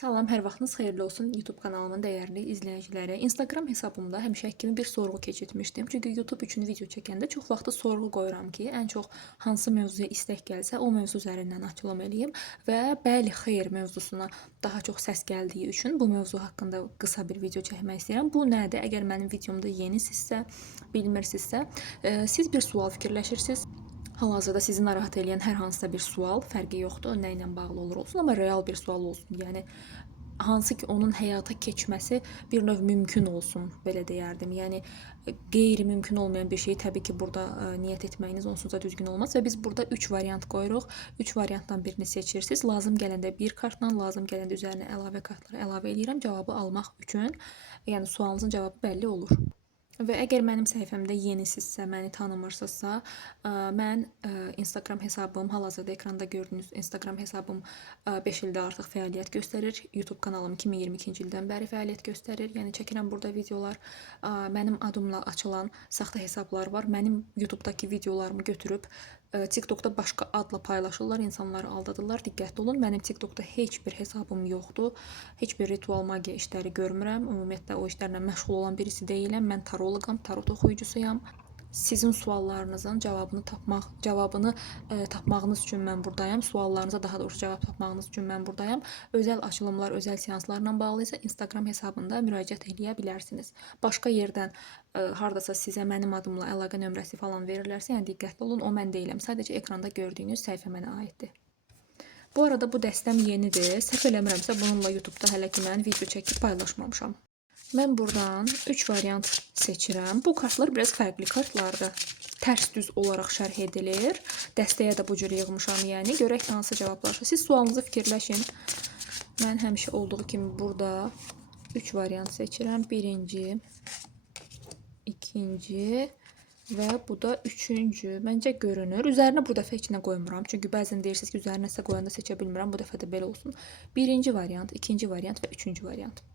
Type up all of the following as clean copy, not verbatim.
Salam, hər vaxtınız xeyirli olsun YouTube kanalımın dəyərli izləyiciləri. Instagram hesabımda həmişə kimi bir sorğu keçirtmişdim. Çünki YouTube üçün video çəkəndə çox vaxtı sorğu qoyuram ki, ən çox hansı mövzuya istək gəlsə, o mövzu üzərindən açılım eləyim və bəli, xeyir mövzusuna daha çox səs gəldiyi üçün bu mövzu haqqında qısa bir video çəkmək istəyirəm. Bu nədir? Əgər mənim videomda yenisinizsə, bilmirsinizsə, siz bir sual fikirləşirsiniz. Hal-hazırda sizi narahat edən hər hansısa bir sual, fərqi yoxdur, nə ilə bağlı olur olsun, amma real bir sual olsun. Yəni hansı ki onun həyata keçməsi bir növ mümkün olsun, belə deyərdim. Yəni qeyri-mümkün olmayan bir şey təbii ki, burada niyyət etməyiniz onsuz da düzgün olmaz və biz burada 3 variant qoyuruq. 3 variantdan birini seçirsiniz. Lazım gələndə bir kartla, lazım gələndə üzərinə əlavə kartları əlavə edirəm cavabı almaq üçün. Yəni sualınızın cavabı bəlli olur. Və əgər mənim səhifəmdə yenisinizsə, məni tanımırsınızsa, mən Instagram hesabım, hal-hazırda ekranda gördüyünüz Instagram hesabım 5 ildə artıq fəaliyyət göstərir. YouTube kanalım 2022-ci ildən bəri fəaliyyət göstərir. Yəni çəkirəm burada videolar. Mənim adımla açılan saxta hesablar var. Mənim YouTube'dakı videolarımı götürüb TikTokda başqa adla paylaşırlar, insanları aldadırlar. Diqqətli olun. Mənim TikTokda heç bir hesabım yoxdur. Heç bir ritual magiya işləri görmürəm. Ümumiyyətlə o işlərlə məşğul olan birisi deyiləm. Mən taroloqam, tarot oxuyucusuyam. Sizin suallarınızın cavabını tapmağınız üçün mən buradayam. Suallarınıza daha doğrusu cavab tapmağınız üçün mən buradayam. Özəl açılımlar, özəl seanslarla bağlı isə Instagram hesabında müraciət edə bilərsiniz. Başqa yerdən hardasa sizə mənim adımla əlaqə nömrəsi falan verirlərsə, yəni diqqətli olun, o mən deyiləm. Sadəcə ekranda gördüyünüz səhifə mənə aiddir. Bu arada bu dəstəm yenidir. Səhv eləmirəmsə bununla YouTube'da hələ ki mən video çəkib paylaşmamışam. Mən buradan 3 variant seçirəm. Bu kartlar biraz fərqli kartlardır. Tərs düz olaraq şərh edilir. Dəstəyə də bu cür yığmışam, yəni görək hansı cavablar. Siz sualınızı fikirləşin. Mən həmişə olduğu kimi burada 3 variant seçirəm. Birinci, ikinci və bu da üçüncü. Məncə görünür. Üzərinə bu dəfə heç nə qoymuram. Çünki bəzən deyirsiniz ki, üzərinə nəsə qoyanda seçə bilmirəm. Bu dəfə də belə olsun. Birinci variant, ikinci variant və üçüncü variant.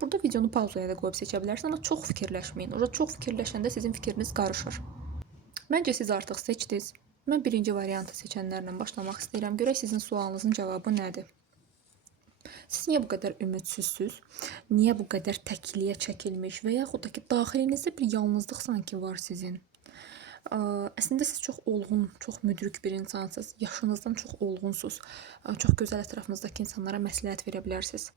Burada videonu pauzaya da qoyub seçə bilərsiniz, amma çox fikirləşməyin. Orada çox fikirləşəndə sizin fikriniz qarışır. Məncə siz artıq seçdiniz. Mən birinci variantı seçənlərlə başlamaq istəyirəm. Görək sizin sualınızın cavabı nədir? Siz niyə bu qədər ümidsizsiniz? Niyə bu qədər təkliyə çəkilmiş və yaxud da ki, daxilinizdə bir yalnızlıq sanki var sizin? Əslində siz çox olğun, çox müdrik bir insansınız. Yaşınızdan çox olğunsunuz. Çox gözəl ətrafınızdakı insanlara məsləhət verə bilərsiniz.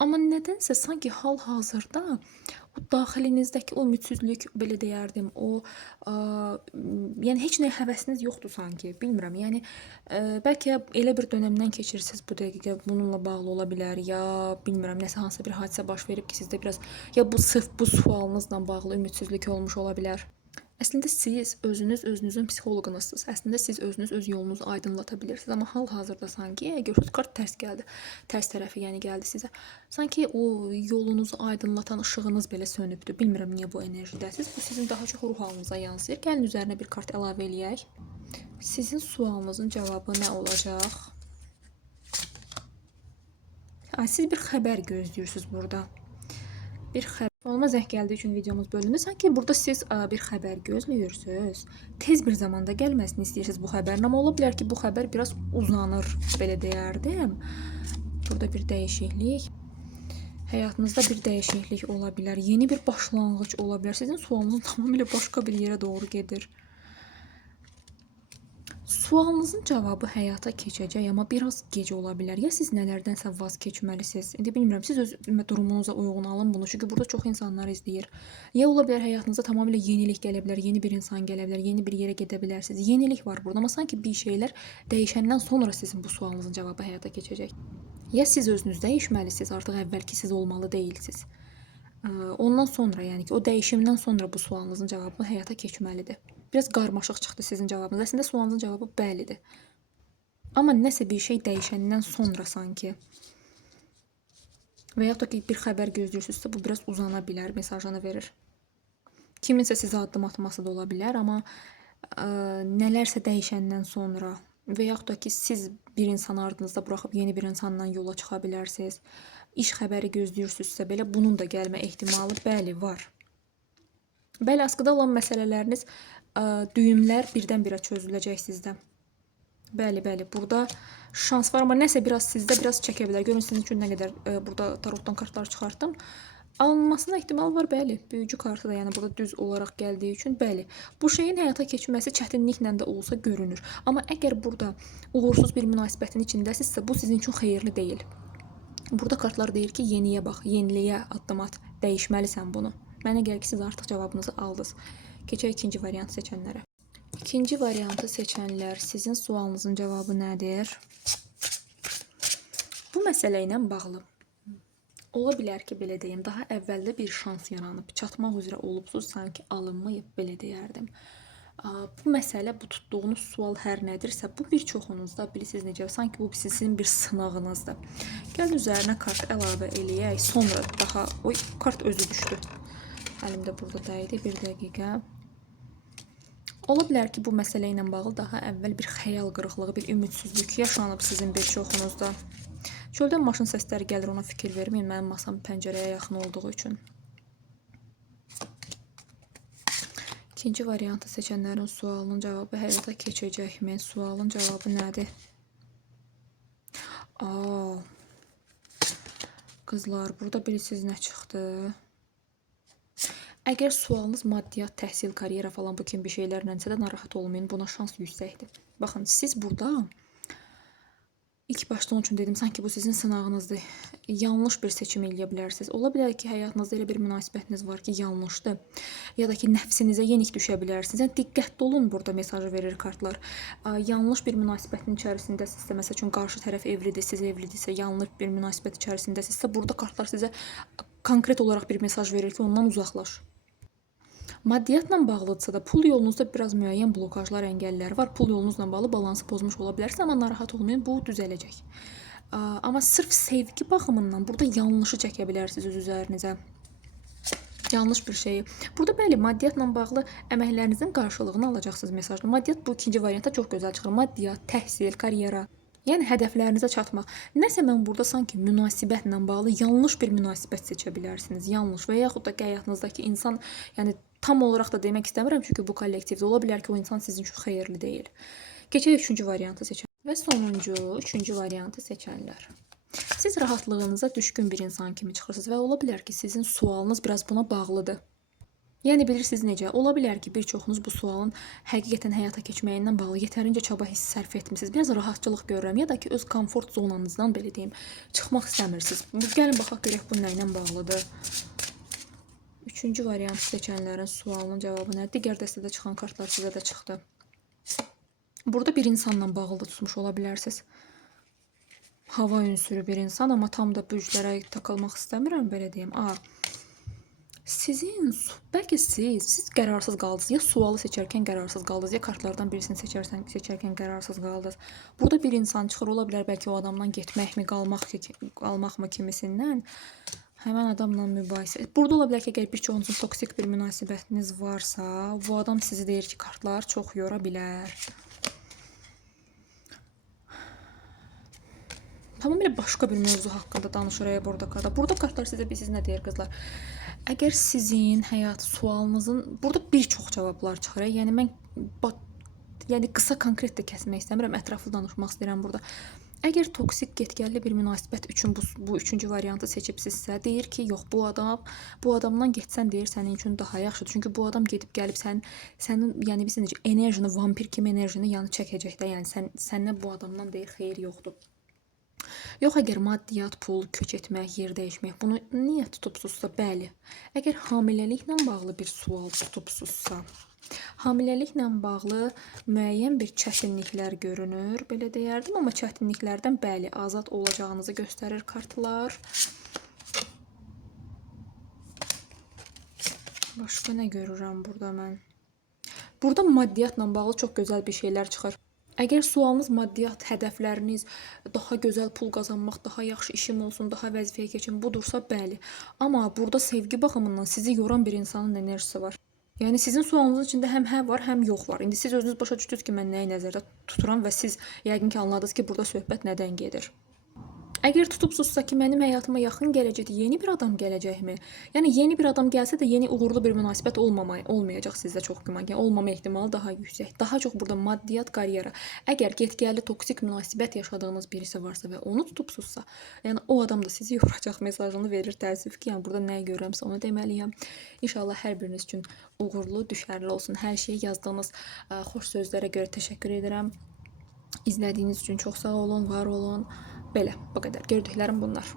Amma nədənsə sanki hal-hazırda o daxilinizdəki o ümidsizlik, belə deyərdim, yəni heç nəyə həvəsiniz yoxdur sanki, bilmirəm. Yəni bəlkə elə bir dönəmdən keçirsiniz bu dəqiqə, bununla bağlı ola bilər, ya bilmirəm, nəsə hansısa bir hadisə baş verib ki, sizdə biraz ya bu sırf bu sualınızla bağlı ümidsizlik olmuş ola bilər. Əslində siz özünüzün psixoloqunuzsunuz. Əslində siz özünüz öz yolunuzu aydınlata bilirsiniz, amma hal-hazırda sanki gördünüz kart tərs gəldi. Tərs tərəfi yəni gəldi sizə. Sanki o yolunuzu aydınlatan işığınız belə sönübdür. Bilmirəm niyə bu enerjidəsiz. Bu sizin daha çox ruh halınıza yansıyır. Gəlin üzərinə bir kart əlavə eləyək. Sizin sualınızın cavabı nə olacaq? Siz bir xəbər gözləyirsiniz burada. Bir xəbər. Olma zəng gəldiyi üçün videomuz bölündü. Sanki burada siz bir xəbər gözləyirsiniz. Tez bir zamanda gəlməsini istəyirsiniz bu xəbərin, amma ola bilər ki, bu xəbər biraz uzanır, belə deyərdim. Burada bir dəyişiklik. Həyatınızda bir dəyişiklik ola bilər. Yeni bir başlanğıc ola bilər. Sizin sualınız tamamilə başqa bir yerə doğru gedir. Sualınızın cavabı həyata keçəcək, amma biraz gec ola bilər. Ya siz nələrdənsə vaz keçməlisiniz. İndi bilmirəm, siz öz durumunuza uyğun alın bunu. Çünki burada çox insanlar izləyir. Ya ola bilər həyatınıza tamamilə yenilik gələ bilər, yeni bir insan gələ bilər, yeni bir yerə gedə bilərsiniz. Yenilik var burada, amma sanki bir şeylər dəyişəndən sonra sizin bu sualınızın cavabı həyata keçəcək. Ya siz özünüz dəyişməlisiniz, artıq əvvəlki siz olmalı deyilsiniz. Ondan sonra, yəni ki, o dəyişimdən sonra bu sualınızın cavabı həyata keçməlidir. Biraz qarmaşıq çıxdı sizin cavabınız. Əslində sualınızın cavabı bəlidir. Amma nəsə bir şey dəyişəndən sonra sanki və yaxud da ki, bir xəbər gözləyirsinizsə, bu biraz uzana bilər, mesajını verir. Kiminsə sizə addım atması da ola bilər, amma nələrsə dəyişəndən sonra və yaxud da ki, siz bir insanı ardınızda buraxıb yeni bir insanla yola çıxa bilərsiniz. İş xəbəri gözləyirsinizsə belə bunun da gəlmə ehtimalı bəli var. Bəli, askıda olan məsələləriniz, düyümlər birdən-birə çözüləcək sizdə. Bəli, bəli. Burada şans var, amma nəsə biraz sizdə biraz çəkə bilər. Görün sizin üçün nə qədər burada tarotdan kartlar çıxartdım. Alınmasına ehtimal var, bəli. Büyücü kartı da, yəni burada düz olaraq gəldiyi üçün, bəli. Bu şeyin həyata keçməsi çətinliklə də olsa görünür. Amma əgər burada uğursuz bir münasibətin içindəsinizsə, bu sizin üçün xeyirli deyil. Burada kartlar deyir ki, yeniyə bax, yeniliyə addım at, dəyişməlisən bunu. Mənə gəlir ki, siz artıq cavabınızı aldınız. Keçək ikinci variant seçənlərə. İkinci variantı seçənlər, sizin sualınızın cavabı nədir? Bu məsələ ilə bağlı. Ola bilər ki, belə deyim, daha əvvəldə bir şans yaranıb, çatmaq üzrə olubsuz, sanki alınmayıb, belə deyərdim. Bu məsələ, bu tutduğunuz sual hər nədirsə, bu bir çoxunuzda bilirsiniz necə, sanki bu sizin bir sınağınızdır. Gəl üzərinə kart əlavə eləyək, sonra daha, oy, kart özü düşdü. Əlimdə burada dəydi, bir dəqiqə. Ola bilər ki, bu məsələ ilə bağlı daha əvvəl bir xəyal qırıqlığı, bir ümidsizlik yaşanıb sizin bir çoxunuzda. Çöldən maşın səsləri gəlir, ona fikir verməyin, mənim masam pəncərəyə yaxın olduğu üçün. İkinci variantı seçənlərin sualının cavabı həyata keçəcəkmi? Sualın cavabı nədir? Qızlar, burada bilirsiniz nə çıxdı? Əgər sualınız maddiyyat, təhsil, karyera falan bu kimi bir şeylərlənsə də narahat olmayın, buna şans yüksəkdir. Baxın, siz burada İlk başda onun üçün dedim, sanki bu sizin sınağınızdır. Yanlış bir seçim eləyə bilərsiniz. Ola bilər ki, həyatınızda elə bir münasibətiniz var ki, yanlışdır. Ya da ki, nəfsinizə yenik düşə bilərsiniz. Yəni, diqqətli olun, burada mesajı verir kartlar. Yanlış bir münasibətin içərisindəsinizsə, məsəl üçün, qarşı tərəf evlidir, siz evlidirsə, yanlış bir münasibət içərisindəsinizsə, burada kartlar sizə konkret olaraq bir mesaj verir ki, ondan uzaqlaş. Maddiyatla bağlıdırsa da pul yolunuzda biraz müəyyən blokajlar, əngəllər var. Pul yolunuzla bağlı balansı pozmuş ola bilərsiniz, amma narahat olmayın, bu düzələcək. Amma sırf sevgi baxımından burada yanlışı çəkə bilərsiniz öz üzərinizə. Yanlış bir şeyi. Burada bəli, maddiyatla bağlı əməklərinizin qarşılığını alacaqsınız mesajda. Maddiyat bu ikinci variantda çox gözəl çıxır. Maddiyat, təhsil, karyera. Yəni hədəflərinizə çatmaq. Nəsə mən burada sanki münasibətlə bağlı yanlış bir münasibət seçə bilərsiniz. Yanlış və yaxud da həyatınızdakı insan, yəni tam olaraq da demək istəmirəm, çünki bu kollektivdə ola bilər ki, o insan sizin üçün xeyirli deyil. Keçək üçüncü variantı seçən. Və sonuncu, üçüncü variantı seçənlər. Siz rahatlığınıza düşkün bir insan kimi çıxırsınız və ola bilər ki, sizin sualınız biraz buna bağlıdır. Yəni bilirsiniz necə? Ola bilər ki, bir çoxunuz bu sualın həqiqətən həyata keçməyindən bağlı yetərincə çaba hissi sərf etmisiniz. Biraz rahatçılıq görürəm, ya da ki, öz komfort zonanızdan, belə deyim, çıxmaq istəmirsiniz. Gəlin baxaq görək bu nə ilə bağlıdır. Üçüncü variant seçənlərin sualının cavabı nədir? Digər dəstədə çıxan kartlar sizə də çıxdı. Burada bir insanla bağlı tutmuş ola bilərsiniz. Hava ünsürü bir insan, amma tam da bürclərə takılmaq istəmirəm, belə deyim. Bəlkə siz qərarsız qaldınız, ya sualı seçərkən qərarsız qaldınız, ya kartlardan birisini seçərkən qərarsız qaldınız. Burada bir insan çıxır, ola bilər bəlkə o adamdan getməkmi, qalmaqmı kimisindən. Həmən adamla mübahisə. Burada ola bilər ki, əgər bir çoxunuzun toksik bir münasibətiniz varsa, bu adam sizi deyir ki, kartlar çox yora bilər. Tamamilə başqa bir mövzu haqqında danışırıq burada. Burada kartlar sizə bilirsiniz nə deyir qızlar? Əgər sizin həyat sualınızın, burada bir çox cavablar çıxır. Yəni mən qısa konkret də kəsmək istəmirəm, ətraflı danışmaq istəyirəm burada. Əgər toksik getgəlli bir münasibət üçün bu üçüncü variantı seçibsizsə, deyir ki, yox, bu adamdan getsən deyir sənin üçün daha yaxşıdır. Çünki bu adam gedib gəlib sənin, yəni bilirsiniz necə, enerjini, vampir kimi enerjini yanı çəkəcək də, yəni səndən bu adamdan deyir xeyir yoxdur. Yox, əgər maddiyyat, pul, köç etmək, yer dəyişmək, bunu niyə tutubsuzsa, bəli. Əgər hamiləliklə bağlı bir sual tutubsuzsa, hamiləliklə bağlı müəyyən bir çətinliklər görünür, belə deyərdim, amma çətinliklərdən bəli, azad olacağınızı göstərir kartlar. Başqa nə görürəm burada mən? Burada maddiyyatla bağlı çox gözəl bir şeylər çıxır. Əgər sualınız maddiyyat, hədəfləriniz, daha gözəl pul qazanmaq, daha yaxşı işim olsun, daha vəzifəyə keçim budursa, bəli. Amma burada sevgi baxımından sizi yoran bir insanın enerjisi var. Yəni sizin sualınızın içində həm hə var, həm yox var. İndi siz özünüz başa düşdünüz ki, mən nəyi nəzərdə tuturam və siz yəqin ki, anladınız ki, burada söhbət nədən gedir. Əgər tutubsuzsa ki, mənim həyatıma yaxın gələcəkdə yeni bir adam gələcəkmi? Yəni yeni bir adam gəlsə də yeni uğurlu bir münasibət olmayacaq sizdə çox güman ki, olmama ehtimalı daha yüksək. Daha çox burada maddiyyat, karyera. Əgər get-gəlli toksik münasibət yaşadığınız birisi varsa və onu tutubsuzsa, yəni o adam da sizi yoracaq mesajını verir təəssüf ki, yəni burada nəyi görürəmsə onu deməliyəm. İnşallah hər biriniz üçün uğurlu, düşərli olsun. Hər şey yazdığınız xoş sözlərə görə təşəkkür edirəm. İzlədiyiniz üçün çox sağ olun, var olun. Belə, bu qədər. Gördüklərim bunlar.